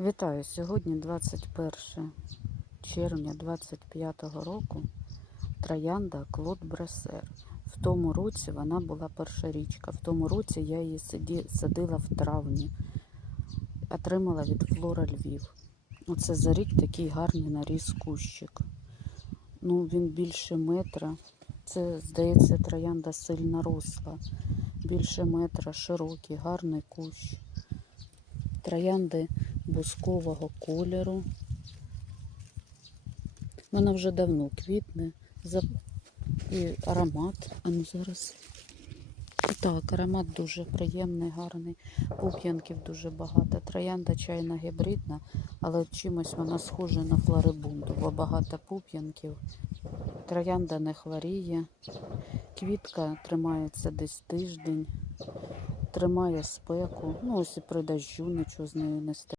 Вітаю! Сьогодні 21 червня 25-го року. Троянда Клод Бресер. В тому році вона була перша річка. В тому році я її садила в травні. Отримала від Флора Львів. Оце за рік такий гарний наріс кущик. Ну, він більше метра. Це, здається, троянда сильно росла. Більше метра, широкий, гарний кущ. Троянди бускового кольору. Вона вже давно квітне. І аромат. А ну зараз. Так, аромат дуже приємний, гарний. Пуп'янків дуже багато. Троянда чайна гібридна, але чимось вона схожа на флорибунду, бо багато пуп'янків. Троянда не хворіє. Квітка тримається десь тиждень, тримає спеку. Ну, ось і при дощу нічого з нею не стає.